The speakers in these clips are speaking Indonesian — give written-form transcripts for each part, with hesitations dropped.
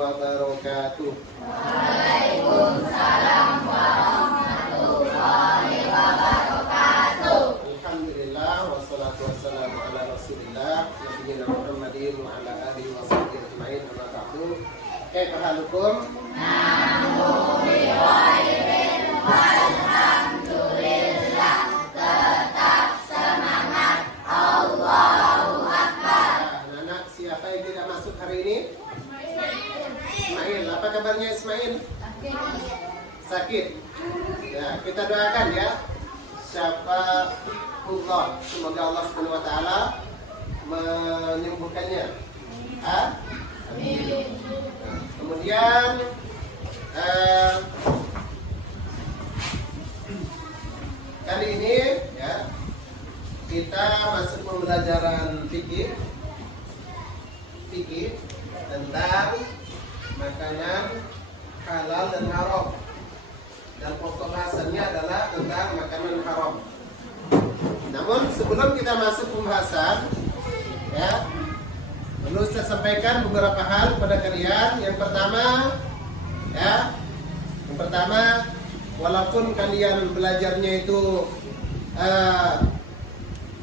wabarakatuh. Waalaikumsalam warahmatullahi wabarakatuh. Alhamdulillah wassalatu wassalamu ala Rasulillah nabiyina Muhammadin wa ala alihi wa sahbihi ajma'in. Amma ba'du. Kaifa halukum? Alhamdulillah, tetap semangat. Allahu Akbar. Anak-anak, siapa yang tidak masuk hari ini? Ismail. Apa kabarnya Ismail? Sakit. Ya, kita doakan ya. Syafa'ullah. Semoga Allah Subhanahu wa taala menyembuhkannya. Amin. Kemudian kali ini ya kita masuk pembelajaran fikih tentang makanan halal dan haram. Dan pokok bahasannya adalah tentang makanan haram. Namun sebelum kita masuk pembahasan, ya, perlu saya sampaikan beberapa hal kepada kalian. Yang pertama, walaupun kalian belajarnya itu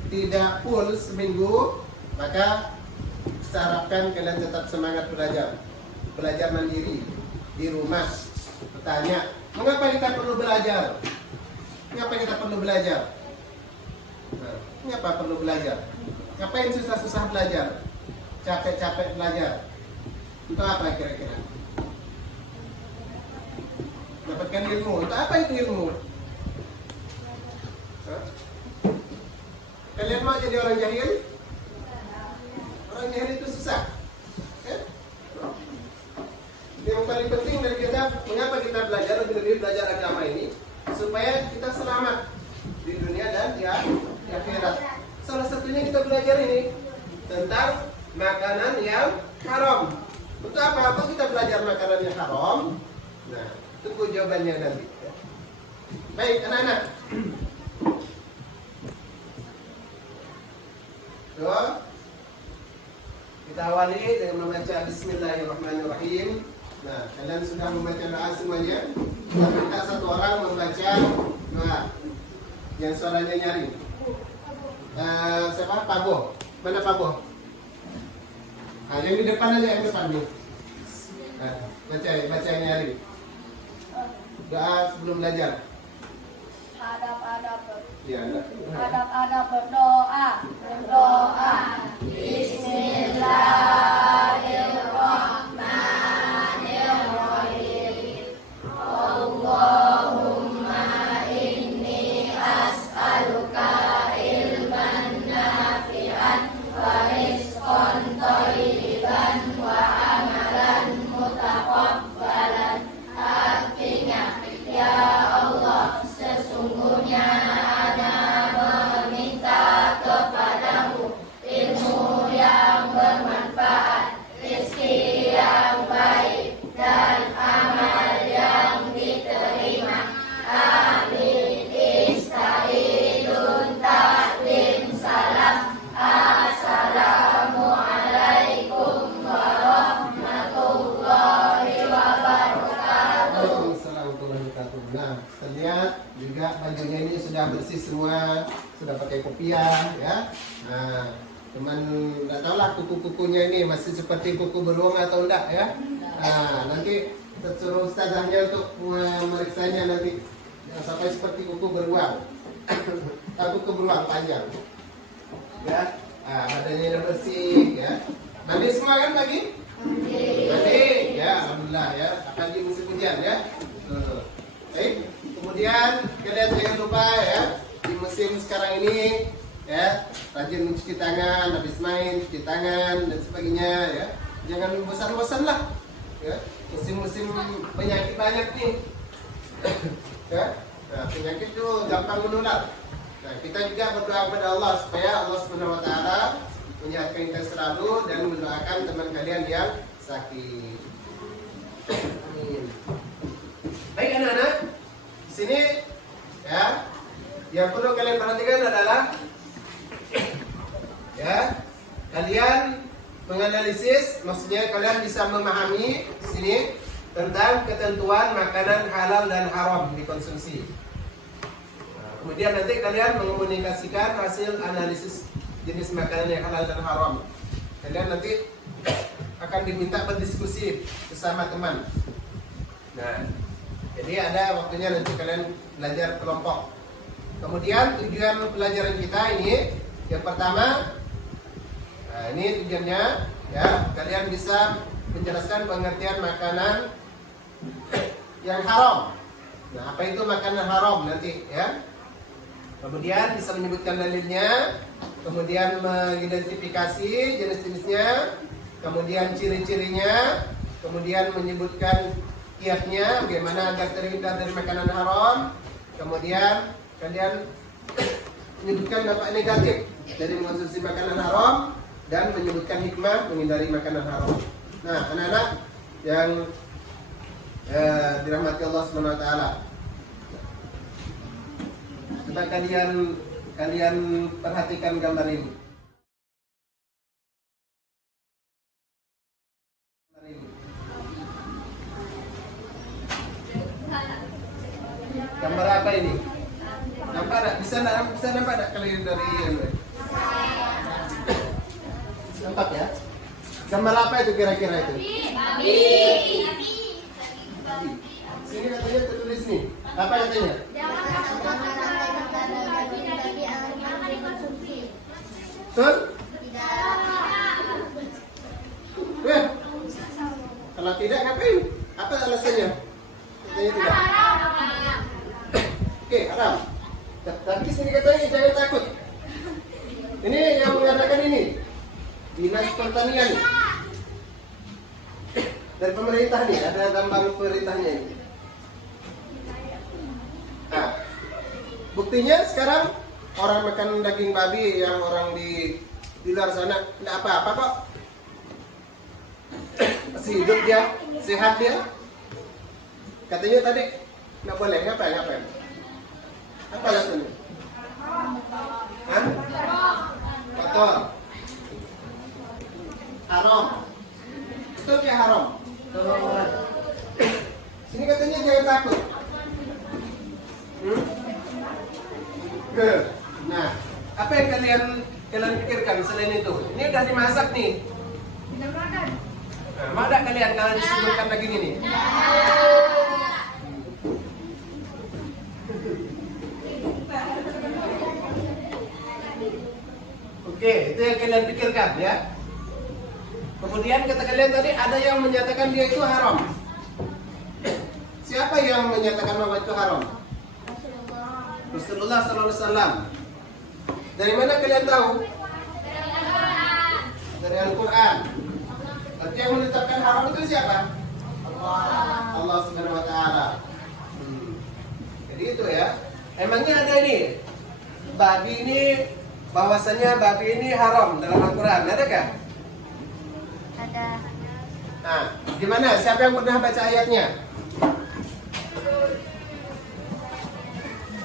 tidak full seminggu, maka saya harapkan kalian tetap semangat belajar mandiri di rumah. Bertanya, mengapa kita perlu belajar? Mengapa kita perlu belajar? Mengapa perlu belajar? Ngapain susah-susah belajar? Capek-capek belajar? Untuk apa kira-kira? Dapatkan ilmu. Untuk apa itu ilmu? Kalian mau jadi orang jahil? Orang jahil itu susah. Yang paling penting dari kita, mengapa kita belajar, lebih belajar agama ini, supaya kita selamat di dunia dan di akhirat. Salah satunya kita belajar ini tentang makanan yang haram. Untuk apa kita belajar makanan yang haram? Nah, tunggu jawabannya nanti. Baik, anak-anak. Doa. Kita awali dengan membaca Bismillahirrahmanirrahim. Nah, kalian sudah membaca doa semuanya. Kita minta satu orang membaca doa yang suaranya nyaring. Siapa? Pak Boh. Mana Pak Boh? Nah, yang di depan aja, yang depan nih. Nah, baca yang nyaring. Doa sebelum belajar. Adab-adab Ya, berdoa. Bismillahirrahmanirrahim. Allahumma inni as'aluka ilman nafi'an wa rizqan thayyiban wa amalan mutaqabbalan. Artinya, ya Allah, sesungguhnya ana meminta kepadamu ilmu yang bermanfaat, rezeki yang baik, dan amal yang diterima. Amin. Ista'idun ta'lim salam. Assalamualaikum warahmatullahi wabarakatuh. Nah, kita lihat juga bajunya ini sudah bersih semua, sudah pakai kopiah, ya. Nah, cuman nggak tahu lah kuku-kukunya ini masih seperti kuku beruang atau enggak, ya. Nah, nanti kita suruh ustazahnya untuk memeriksanya nanti. Jangan sampai seperti kuku beruang, kuku beruang panjang, ya. Nah, badannya udah bersih, ya. Mandi semua kan pagi? Mandi, ya. Alhamdulillah, ya. Apalagi musim hujan, ya. Baik, kemudian kalian jangan lupa ya, di musim sekarang ini ya, rajin mencuci tangan, habis main cuci tangan dan sebagainya ya. Jangan bosan-bosan lah ya. Musim-musim penyakit banyak nih. Ya. Nah, penyakit itu gampang menular. Nah, kita juga berdoa kepada Allah supaya Allah Subhanahu wa taala menyehatkan kita selalu dan mendoakan teman kalian yang sakit. Amin. Baik anak-anak, di sini ya, yang perlu kalian perhatikan adalah ya, kalian menganalisis, maksudnya kalian bisa memahami di sini tentang ketentuan makanan halal dan haram dikonsumsi. Nah, kemudian nanti kalian mengomunikasikan hasil analisis jenis makanan yang halal dan haram. Kalian nanti akan diminta berdiskusi bersama teman. Nah, jadi ada waktunya nanti kalian belajar kelompok. Kemudian tujuan pelajaran kita ini yang pertama, nah ini tujuannya ya, kalian bisa menjelaskan pengertian makanan yang haram. Nah, apa itu makanan haram nanti ya? Kemudian bisa menyebutkan dalilnya, kemudian mengidentifikasi jenis-jenisnya, kemudian ciri-cirinya, kemudian menyebutkan kiatnya bagaimana agar terhindar dari makanan haram, kemudian kalian menyebutkan dampak negatif dari mengonsumsi makanan haram dan menyebutkan hikmah menghindari makanan haram. Nah, anak-anak yang dirahmati Allah Subhanahu wa taala. Coba kalian perhatikan gambar ini. Gambar apa ini? Nampak tak? Bisa nampak tak kalian dari ini? Nampak ya? Gambar apa itu kira-kira itu? Babi. Sini katanya tertulis nih. Apa katanya? Betul? Kalau tidak ngapain? Apa alasannya? Katanya tidak. Oke, haram. Tapi sini katanya jangan takut. Ini yang mengatakan ini Dinas Pertanian dari pemerintah nih, ada gambar pemerintahnya ini. Nah, buktinya sekarang orang makan daging babi yang orang di luar sana tidak apa-apa kok. Masih hidup dia, sehat dia. Katanya tadi nggak boleh, ngapain? Apa alasannya? Hah? Kotor. Haram. Betul ya haram? Sini katanya jangan takut. Nah, apa yang kalian pikirkan selain itu? Ini udah dimasak nih. Nah, mau tak kalian kalau disebutkan daging ini? Oke, itu yang kalian pikirkan ya. Kemudian kata kalian tadi ada yang menyatakan dia itu haram. Siapa yang menyatakan bahwa itu haram? Rasulullah SAW. Dari mana kalian tahu? Dari Al-Quran. Berarti yang menetapkan haram itu siapa? Allah Subhanahu wa taala. Jadi itu ya. Emangnya ada ini babi ini, bahwasanya babi ini haram dalam Al-Quran, adakah? Ada. Nah, gimana? Siapa yang pernah baca ayatnya?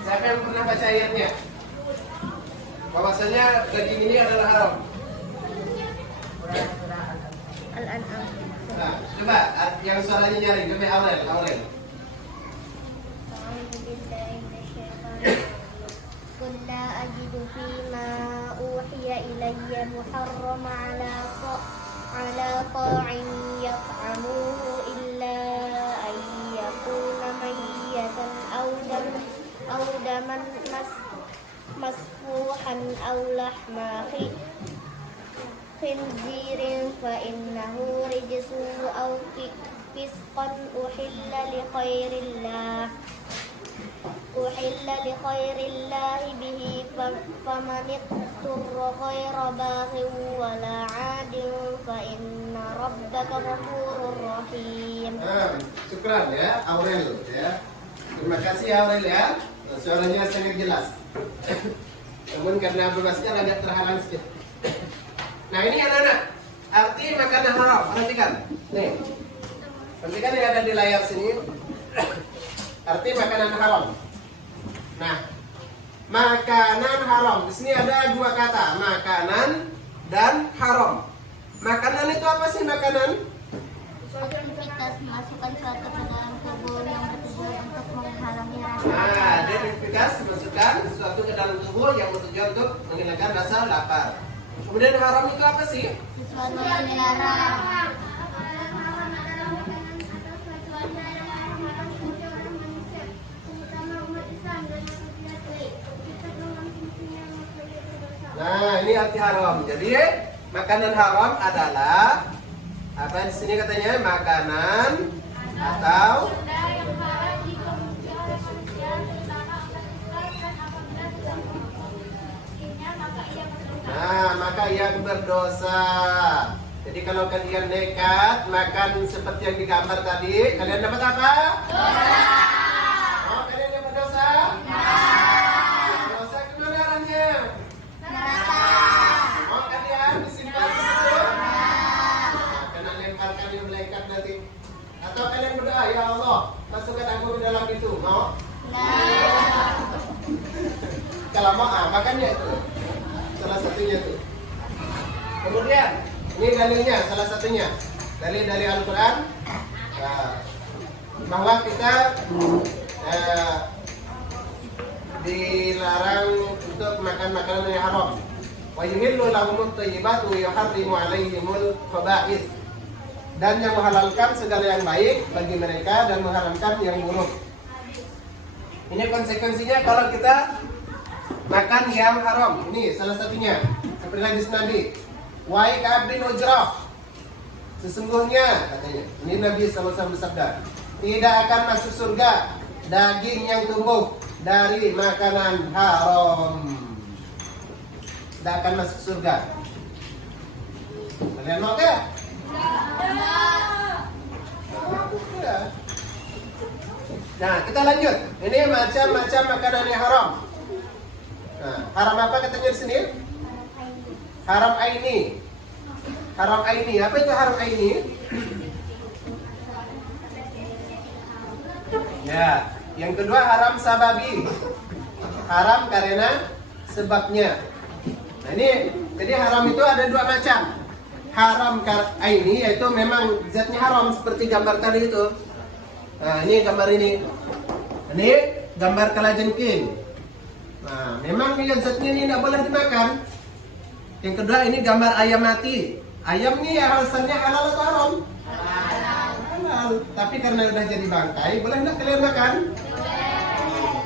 Siapa yang pernah baca ayatnya? Bahwasanya daging ini adalah haram. Al-An'am. Nah, coba yang suaranya nyaring, coba Aurel. قل لا أجد فيما أوحي إلي محرم على طاعم يطعمه إلا أن يكون ميتا أو دما مسفوحا أو لحم خنزير فإنه رجس أو فسقا أحل لخير الله به فمن اضطر غير باغ ولا عاد فإن ربك غفور رحيم. Syukran ya, Aurel ya. Terima kasih Aurel ya. Suaranya sangat jelas. Namun karena bebasnya agak terhalang sedikit. Nah ini anak-anak, arti makanan haram. Perhatikan. Nih, perhatikan yang ada di layar sini. Arti makanan haram. Nah, makanan haram. Di sini ada dua kata, makanan dan haram. Makanan itu apa sih makanan? Kita masukkan suatu ke dalam tubuh yang bertujuan untuk menghalangi rasa. Nah, identitas masukkan sesuatu ke dalam tubuh yang bertujuan untuk menghilangkan rasa lapar. Kemudian haram itu apa sih? Sesuatu yang dilarang. Nah, ini arti haram. Jadi, makanan haram adalah apa di sini katanya? Makanan atau maka ia berdosa. Jadi kalau kalian nekat makan seperti yang digambar tadi, kalian dapat apa? Dosa. Oh, kalian dapat dosa? Dosa kemana arahnya? Oh, kalian disimpan di situ? Kalian lemparkan yang malaikat nanti. Atau kalian berdoa, ya Allah, masukkan aku ke dalam itu. Mau? Kalau mau, makannya itu. Salah satunya itu. Kemudian ini dalilnya, salah satunya dalil dari Al-Quran bahwa kita dilarang untuk makan makanan yang haram. Wa yuhillu lahumut thayyibat wa yuharrimu alaihimul khaba'ith. Dan yang menghalalkan segala yang baik bagi mereka dan mengharamkan yang buruk. Ini konsekuensinya kalau kita makan yang haram. Ini salah satunya. Seperti hadis Nabi. Wahai Ka'ab bin Ujrah, sesungguhnya katanya, ini Nabi SAW bersabda, tidak akan masuk surga daging yang tumbuh dari makanan haram. Tidak akan masuk surga. Kalian mau ke? Nah, kita lanjut. Ini macam-macam makanan yang haram. Nah, haram apa katanya di sini? Haram aini. Haram aini. Apa itu haram aini? Ya, yang kedua haram sababi. Haram karena sebabnya. Nah, ini jadi haram itu ada dua macam. Haram aini yaitu memang zatnya haram seperti gambar tadi itu. Nah, ini gambar ini. Ini gambar kalajengking. Nah, memang ini zatnya ini tidak boleh dimakan. Yang kedua ini gambar ayam mati. Ayam ini alasannya halal atau haram? Halal. Tapi karena udah jadi bangkai, boleh nggak kalian makan?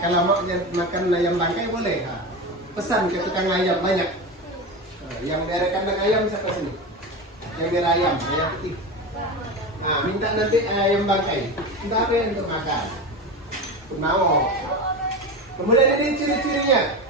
Kalau mau makan ayam bangkai boleh. Pesan ke tukang ayam banyak. Yang merek kandang ayam siapa sini? Yang merek ayam putih. Nah, minta nanti ayam bangkai. Untuk apa yang untuk makan? Mau. Kemudian ini ciri-cirinya.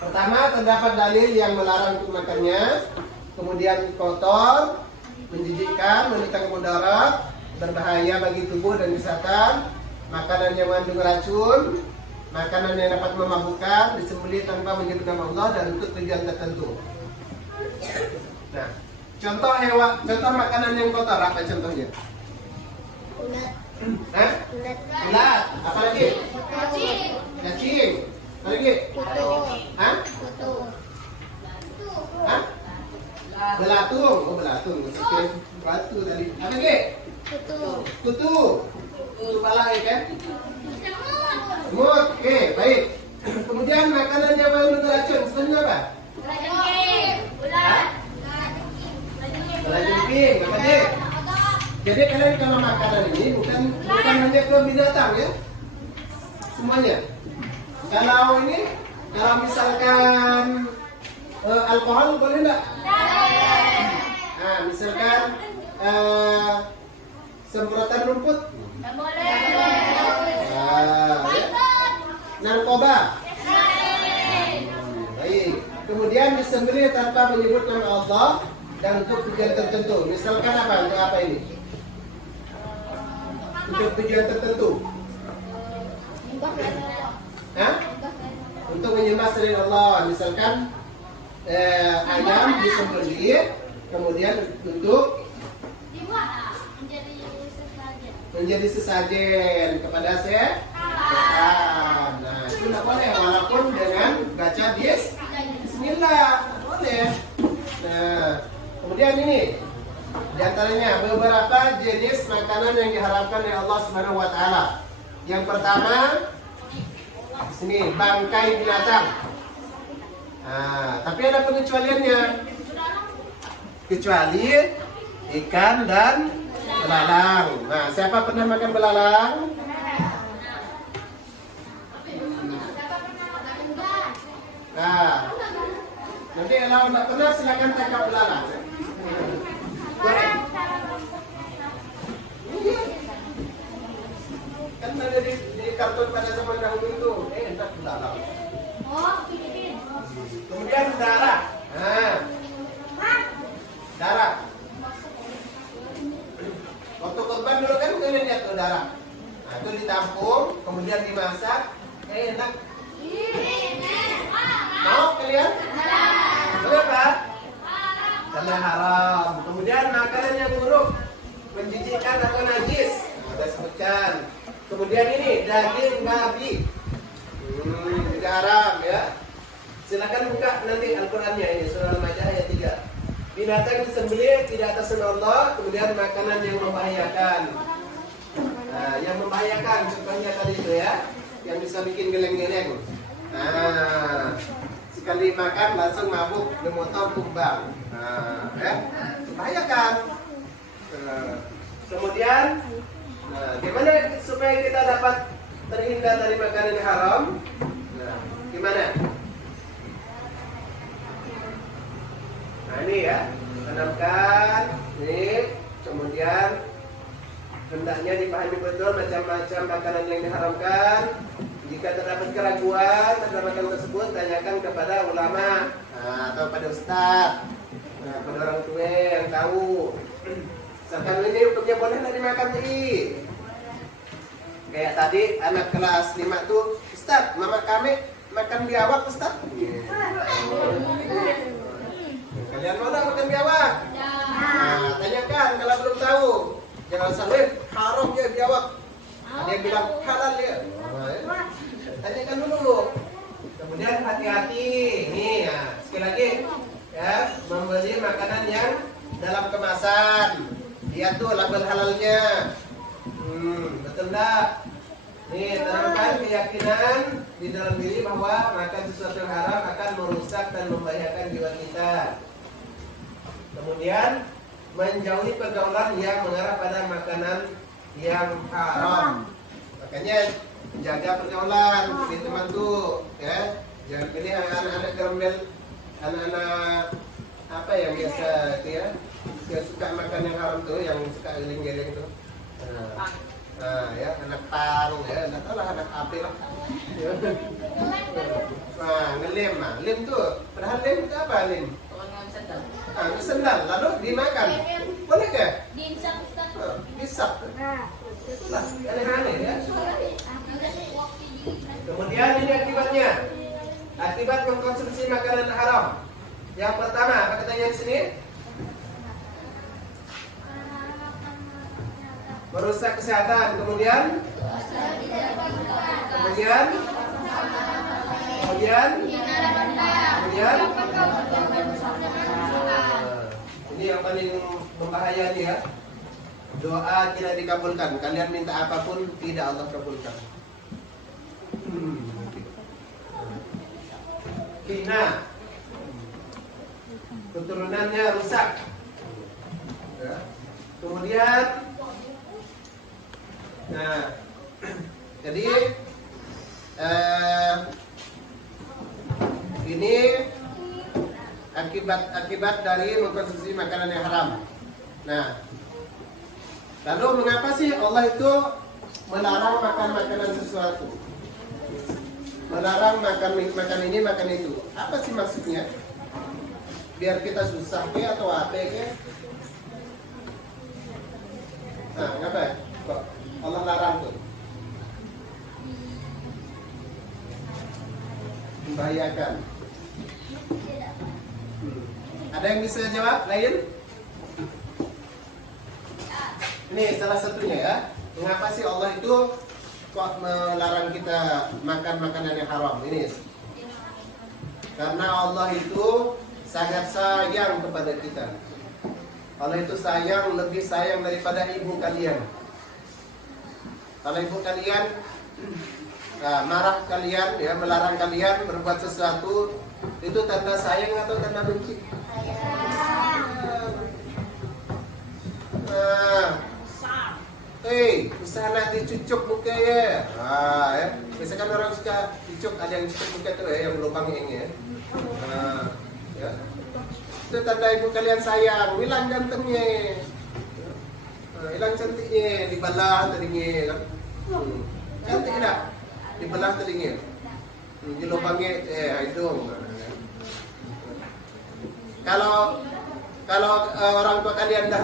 Pertama, terdapat dalil yang melarang untuk makannya. Kemudian kotor, menjijikkan, menimbulkan mudarat, berbahaya bagi tubuh dan kesehatan. Makanan yang mengandung racun, makanan yang dapat memabukkan, disembelih tanpa menyebut nama Allah dan untuk tujuan tertentu. Nah, contoh makanan yang kotor apa contohnya? Ulat. Hah? Ulat. Apa lagi? Cacing. Apa lagi? Kutu. Hah? Kutu. Hah? Belatung. Oh, belatung. Maksudnya batu tadi. Apa lagi? Kutu. Kutu. Kutu pala ya kan? Semut. Oke, baik. Kemudian makanan yang mengandung racun sebenarnya apa? Hah? Kalajengking. Apa lagi? Jadi kalian kalau makanan ini bukan hanya ke binatang ya, semuanya. Kalau misalkan alkohol boleh enggak? Nah, misalkan semprotan rumput. Enggak boleh. Ya. Narkoba. Baik. Kemudian disembelih tanpa menyebut nama Allah dan untuk tujuan tertentu. Misalkan apa? Untuk apa ini? Untuk tujuan tertentu. Hah? Untuk menyembah selain Allah. Misalkan ayam disembelih, kemudian untuk menjadi sesajen kepada setan. Nah, itu tidak boleh walaupun dengan baca bismillah, boleh. Nah, Kemudian ini di antaranya beberapa jenis makanan yang diharamkan oleh Allah Subhanahu wa taala. Yang pertama, sini bangkai binatang. Tapi ada pengecualiannya. Kecuali ikan dan belalang. Nah, siapa pernah makan belalang? Nah, nanti kalau nggak pernah silakan tangkap belalang. Goreng. Kan ada di kartun pada zaman dahulu itu, enak belalang. Kemudian darah. Nah, darah. Waktu korban dulu kan kalian lihat tuh darah. Nah, itu ditampung, kemudian dimasak, enak. Mau kalian? Kenapa? Karena haram. Kemudian makanan yang buruk, menjijikkan atau najis. Kita sebutkan. Kemudian ini daging babi. Juga haram ya. Silakan buka nanti Al-Qur'annya ini surah Al-Maidah ayat 3. Binatang disembelih tidak atas nama Allah, kemudian makanan yang membahayakan. Nah, yang membahayakan contohnya tadi itu ya, yang bisa bikin geleng-geleng. Nah, sekali makan langsung mabuk, demotong tumbang. Nah, ya, membahayakan. Kemudian, gimana supaya kita dapat terhindar dari makanan yang haram? Nah, gimana? Nah ini ya, tanamkan, nih, kemudian hendaknya dipahami betul macam-macam makanan yang diharamkan. Jika terdapat keraguan terhadap makanan tersebut, tanyakan kepada ulama atau pada ustaz, pada orang tua yang tahu. Misalkan ini hukumnya boleh nggak dimakan nih? Kayak tadi anak kelas 5 tuh, Ustaz, mama kami makan biawak Ustaz. Kalian mau nggak makan biawak? Nah, tanyakan kalau belum tahu. Jangan sampai haram ya biawak. Ada yang bilang halal ya. Tanyakan dulu. Kemudian hati-hati. Nih, ya, sekali lagi ya, membeli makanan yang dalam kemasan. Lihat tuh label halalnya. Betul enggak? Nih, tanamkan keyakinan di dalam diri bahwa makan sesuatu yang haram akan merusak dan membahayakan jiwa kita. Kemudian menjauhi pergaulan yang mengarah pada makanan yang haram. Makanya jaga pergaulan di teman tuh, ya. Jangan pilih anak-anak gembel, anak-anak apa yang biasa itu ya, yang suka makan yang haram tuh, yang suka giling-giling tuh. Nah, ya anak pang, ya, nggak tahu lah anak apa lah. Nah, ngelem, lem tuh, padahal lem itu apa lem? Itu sendal, lalu dimakan, boleh ke? Disap. Itulah aneh-aneh ya. Kemudian ini akibatnya, akibat mengkonsumsi makanan haram. Yang pertama, apa katanya di sini? Merusak kesehatan. Kemudian ini yang paling membahayakan ya. Doa tidak dikabulkan. Kalian minta apapun tidak Allah kabulkan. Hina, keturunannya rusak. Ya. Kemudian, nah, jadi ini akibat dari mengkonsumsi makanan yang haram. Nah, lalu mengapa sih Allah itu melarang makan makanan sesuatu? Melarang makan ini, makan itu. Apa sih maksudnya? Biar kita susah ke atau apa ke? Nah, ngapa? Kok Allah larang tuh? Membahayakan. Ada yang bisa jawab lain? Ini salah satunya ya. Mengapa sih Allah itu kok melarang kita makan makanan yang haram? Ini karena Allah itu sangat sayang kepada kita. Allah itu sayang, lebih sayang daripada ibu kalian. Kalau ibu kalian marah kalian, ya, melarang kalian berbuat sesuatu, itu tanda sayang atau tanda benci? Usaha dicucuk muka ya. Ya. Biasanya kan orang suka cucuk, ada yang cucuk muka tuh ya, yang lubangnya ini ya. Ya. Itu tanda ibu kalian sayang, hilang gantengnya. Hilang cantiknya, dibelah tadinya kan. Cantik enggak? Dibelah tadinya. Di lubangnya hidung. Kalau orang tua kalian dah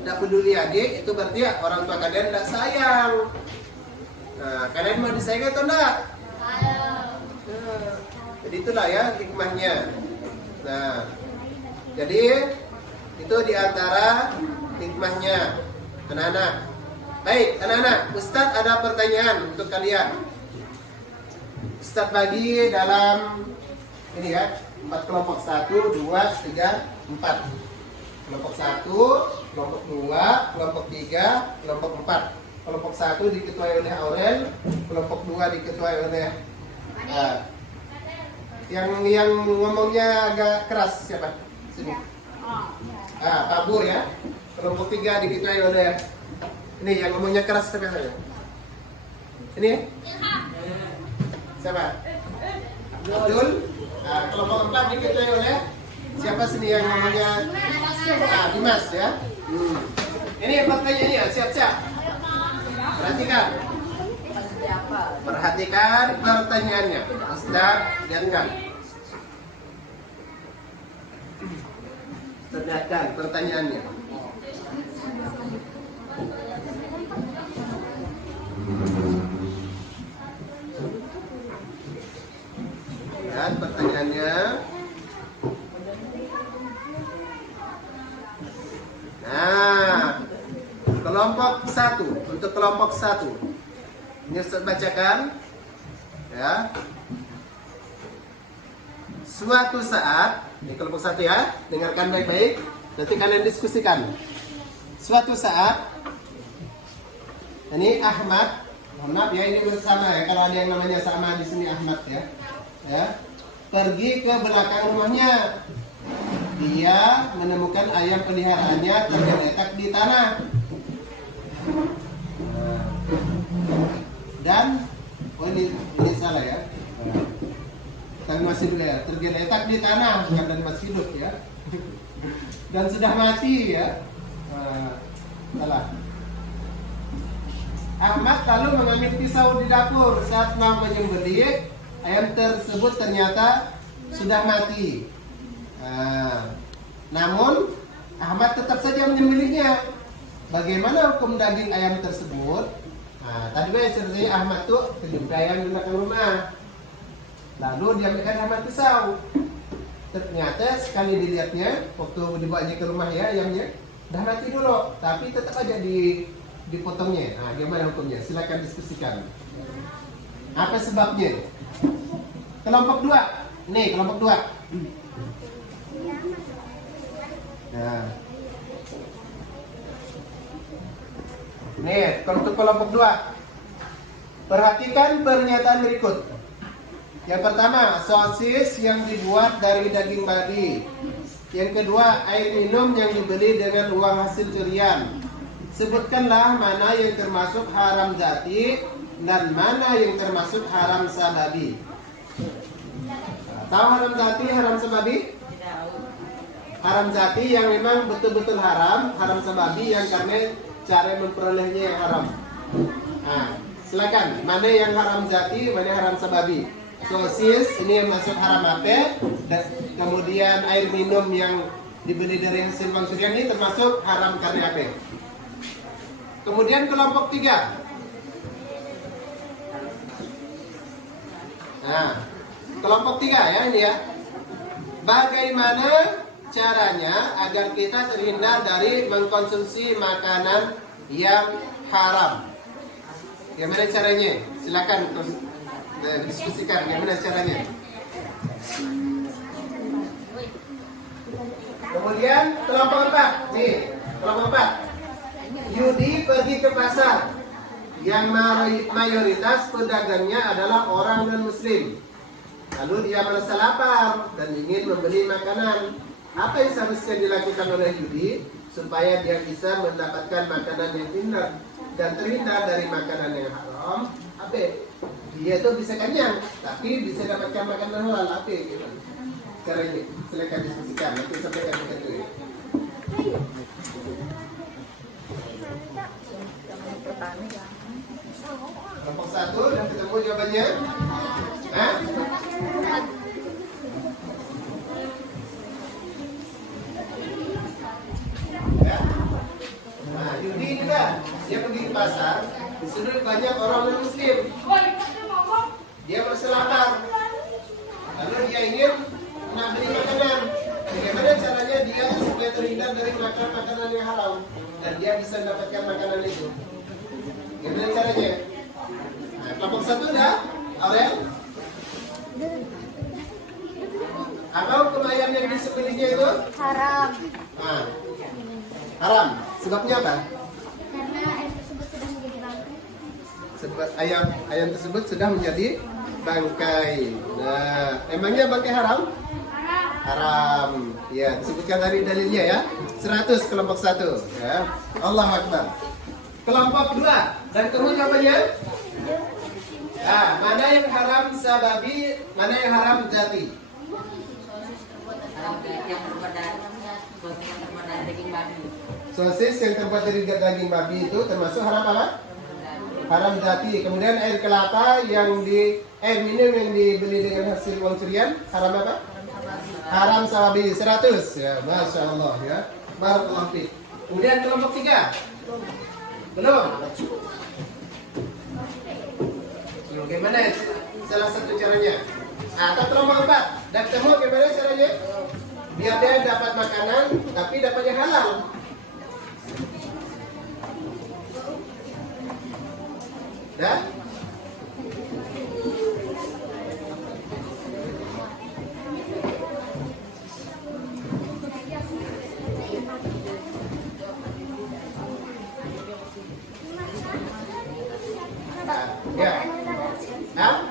tidak peduli adik, itu berarti ya orang tua kalian tidak sayang. Nah, kalian mau disayang atau enggak? Jadi itulah ya hikmahnya. Nah, jadi itu diantara hikmahnya, anak-anak. Baik, anak-anak, Ustadz ada pertanyaan untuk kalian. Ustadz bagi dalam ini ya, 4 kelompok, 1, 2, 3, 4. Kelompok 1, kelompok 2, kelompok 3, kelompok 4. Kelompok 1 diketuai oleh Aurel, kelompok 2 diketuai oleh yang ngomongnya agak keras siapa? Sini. Pak Bur ya. Kelompok 3 diketuai oleh ini yang ngomongnya keras siapa saya? Ini? Siapa? Abdul. Kelompok 4 diketuai oleh siapa sini yang ngomongnya? Dimas ya. Ini pertanyaannya, siap-siap. Perhatikan. Perhatikan pertanyaannya. Ustaz, dengarkan. Dengarkan pertanyaannya. Dan pertanyaannya, nah, kelompok 1, untuk kelompok 1 ini Ustaz bacakan ya. Suatu saat, ini kelompok 1 ya, dengarkan baik-baik, nanti kalian diskusikan. Suatu saat, ini Ahmad, mohon maaf ya, ini bersama ya, kalau ada yang namanya sama di sini Ahmad ya, pergi ke belakang rumahnya. Dia menemukan ayam peliharaannya tergeletak di tanah. Dan ini salah ya. Tapi masih dulu ya, tergeletak di tanah dan masih hidup ya. Dan sudah mati ya. Salah. Ahmad lalu mengambil pisau di dapur. Saat mau menyembelih, ayam tersebut ternyata sudah mati. Namun Ahmad tetap saja menyembelihnya. Bagaimana hukum daging ayam tersebut? Tadi ceritanya Ahmad tuh kejumpa ayam di belakang rumah. Lalu dia ambilkan Ahmad pisau. Ternyata sekali dilihatnya, waktu dibawanya ke rumah ya ayamnya, dah mati dulu. Tapi tetap aja dipotongnya. Gimana hukumnya? Silakan diskusikan. Apa sebabnya? Kelompok 2. Nih, kelompok 2. Nah. Nih, untuk kelompok 2. Perhatikan pernyataan berikut. Yang pertama, sosis yang dibuat dari daging babi. Yang kedua, air minum yang dibeli dengan uang hasil curian. Sebutkanlah mana yang termasuk haram zati dan mana yang termasuk haram sababi. Tahu haram zati, haram sababi? Haram zati yang memang betul-betul haram, haram sababi yang karena cara memperolehnya yang haram. Silakan, mana yang haram zati, mana haram sababi. Sosis ini yang masuk haram apa? Dan kemudian air minum yang dibeli dari hasil uang curian ini termasuk haram karena apa? Kemudian kelompok 3. Kelompok 3 ya ini ya. Bagaimana caranya agar kita terhindar dari mengkonsumsi makanan yang haram? Bagaimana caranya? Silakan diskusikan bagaimana caranya. Kemudian kelompok 4. Nih, kelompok 4. Yudi pergi ke pasar. Yang mayoritas pedagangnya adalah orang non-muslim. Lalu dia merasa lapar dan ingin membeli makanan. Apa yang seharusnya dilakukan oleh Yudi supaya dia bisa mendapatkan makanan yang indah dan terhindar dari makanan yang haram? Apa? Dia itu bisa kenyang, tapi bisa dapatkan makanan halal. Apa? Cara ini silakan diskusikan. Nanti sampaikan ke itu. Kelompok 1 dan ketemu jawabannya. Hah? Ya. Nah, Yudi ini kan, dia pergi ke pasar, di situ banyak orang non-muslim. Dia merasa lapar, lalu dia ingin beli makanan. Bagaimana caranya dia supaya terhindar dari makan makanan yang haram dan dia bisa mendapatkan makanan itu? Gimana caranya? Nah, kelompok 1 dah, Aurel. Apa hukum ayam yang disembelihnya itu? Haram. Nah, haram. Sebabnya apa? Karena ayam tersebut sudah menjadi bangkai. Sebab ayam tersebut sudah menjadi bangkai. Nah, emangnya bangkai haram? Haram. Ya, disebutkan dari dalilnya ya. 100 kelompok 1 ya. Allahu Akbar. Kelompok 2 dan kamu jawabannya? Nah, mana yang haram sababi, mana yang haram zati? Sosis yang terbuat dari daging babi itu termasuk haram apa? Haram zati. Kemudian air kelapa yang air minum yang dibeli dengan hasil uang curian haram apa? Haram sababi. 100 ya, masya Allah ya. Barakallahu fiik. Kemudian kelompok 3 belum. Bagaimana salah satu caranya? Atau kelompok 4 dan ketemu bagaimana caranya? Biar dia dapat makanan tapi dapat yang halal. Dah? Ya. Nah,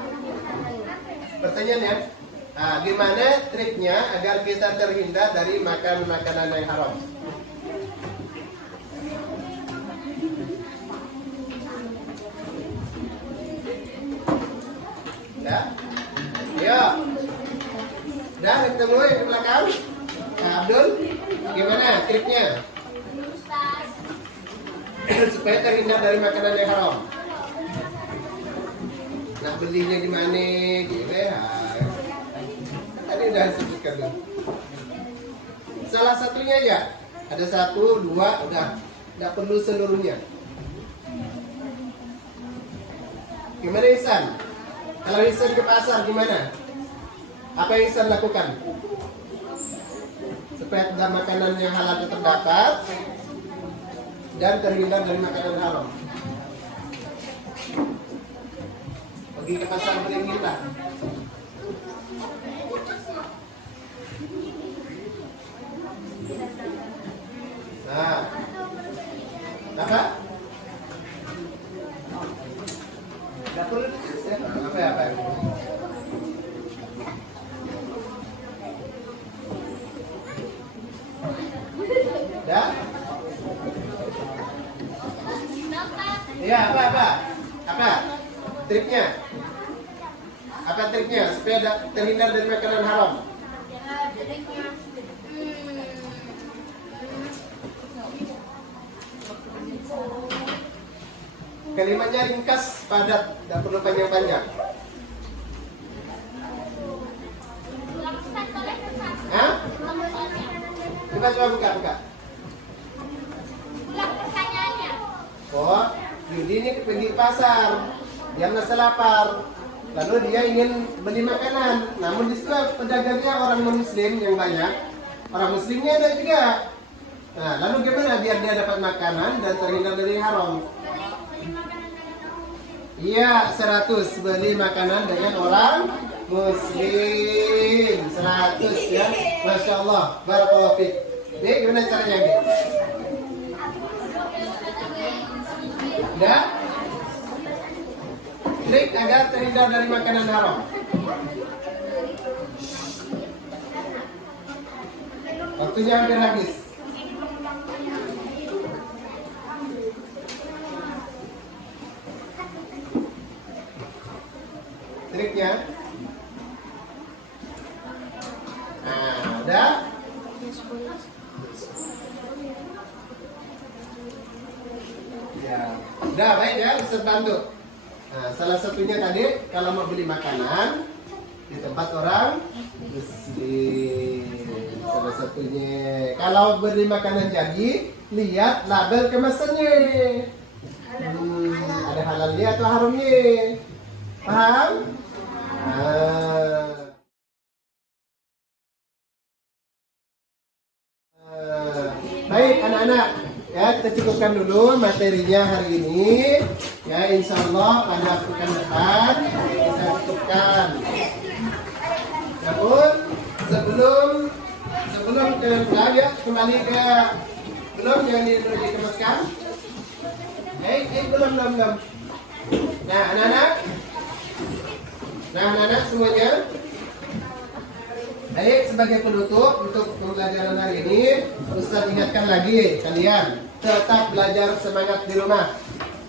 pertanyaannya, gimana triknya agar kita terhindar dari makan makanan yang haram? Ya, ya. Dah ketemu yang di belakang, Abdul, gimana triknya supaya terhindar dari makanan yang haram? Nak belinya di mana gitu ya. Tadi udah sebutkan dulu. Salah satunya ya. Ada 1, 2, udah. Tidak perlu seluruhnya. Gimana Ihsan? Kalau Ihsan ke pasar gimana? Apa yang Ihsan lakukan? Supaya makanan yang halal tetap dapat dan terhindar dari makanan haram. Pergi ke pasar beli kita. Nah, apa? Tidak perlu ditulis ya. Apa? Ya? Ya, apa? Triknya? Apa triknya supaya terhindar dari makanan haram? Kalimatnya ringkas, padat, tidak perlu panjang-panjang. Hah? Coba buka. Oh, Yudi ini pergi pasar, dia merasa lapar, lalu dia ingin beli makanan. Namun di situ pedagangnya orang non-muslim yang banyak, orang muslimnya ada juga. Nah, lalu gimana biar dia dapat makanan dan terhindar dari haram? Iya, 100 beli makanan dengan orang muslim. 100 ya, masya Allah, barakallahu fiik. Nih, gimana caranya, Nih? Udah? Trik agar terhindar dari makanan haram. Waktunya hampir habis. Triknya. Nah, udah? Ya, udah baik ya, Ustaz bantu. Nah, salah satunya tadi kalau mau beli makanan di tempat orang muslim. Salah satunya kalau beli makanan jadi lihat label kemasannya. Ada halalnya atau haramnya? Paham? Baik anak-anak, ya kita cukupkan dulu materinya hari ini. Ya insya Allah pada pekan depan kita cukupkan. Namun sebelum ke ya, kembali ke belum yang dikemaskan. Belum. Nah anak-anak semuanya. Baik, sebagai penutup untuk pembelajaran hari ini, Ustaz ingatkan lagi kalian tetap belajar semangat di rumah.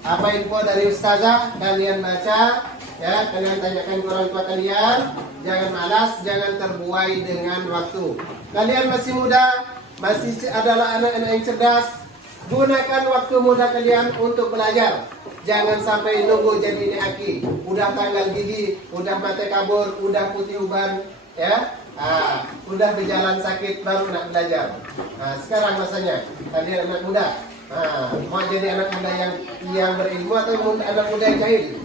Apa info dari Ustazah kalian baca, ya kalian tanyakan ke orang tua kalian. Jangan malas, jangan terbuai dengan waktu. Kalian masih muda, masih adalah anak-anak yang cerdas. Gunakan waktu muda kalian untuk belajar. Jangan sampai nunggu jadi aki. Udah tanggal gigi, udah mata kabur, udah putih uban, ya. Udah berjalan sakit baru nak belajar. Sekarang masanya kalian anak muda. Mau jadi anak muda yang berilmu atau anak muda yang jahil?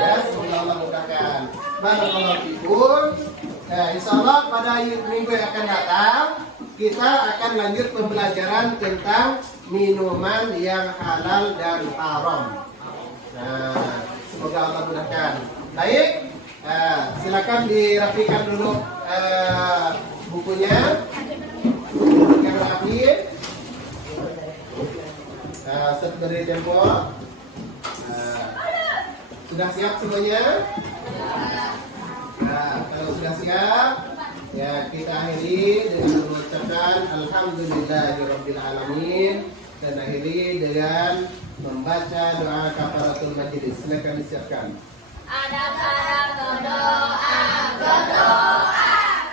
Ya, semoga Allah mudahkan. Barakallahu fikum. Insya Allah pada minggu yang akan datang kita akan lanjut pembelajaran tentang minuman yang halal dan haram. Semoga Allah mudahkan. Baik. Silakan dirapikan dulu bukunya. Yang rapi. Set beri tempo. Sudah siap semuanya? Kalau sudah siap, ya kita akhiri dengan mengucapkan Alhamdulillahirabbil alamin dan akhiri dengan membaca doa kafaratul majlis. Silakan disiapkan. Anak-anak berdoa.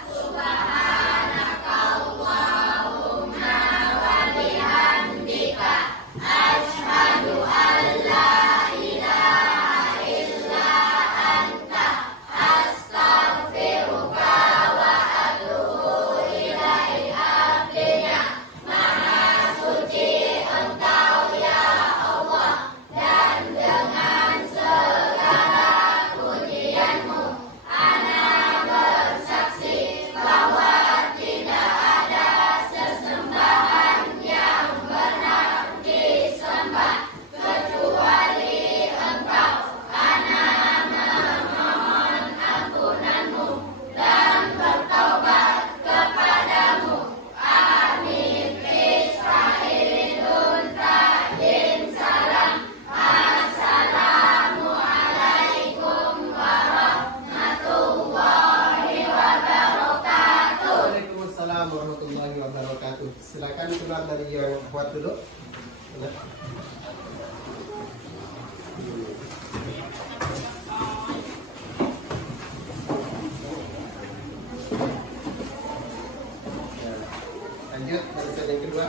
Subhanaka Allahumma wa bihamdika asyhadu an la ilaha illa anta astaghfiruka wa atubu ilaik. Artinya maha suci Engkau ya Allah, dan dengan segala pujianmu ana bersaksi bahwa tidak ada sesembahan yang berhak disembah kecuali Engkau. Ana memohon ampunanmu dan bertaubat kepadamu. Amin. Israilun tajin salam. Assalamualaikum warahmatullahi wabarakatuh. Waalaikumsalam warahmatullahi wabarakatuh. Silakan keluar dari yang buat dulu. Lanjut, barusan yang kedua.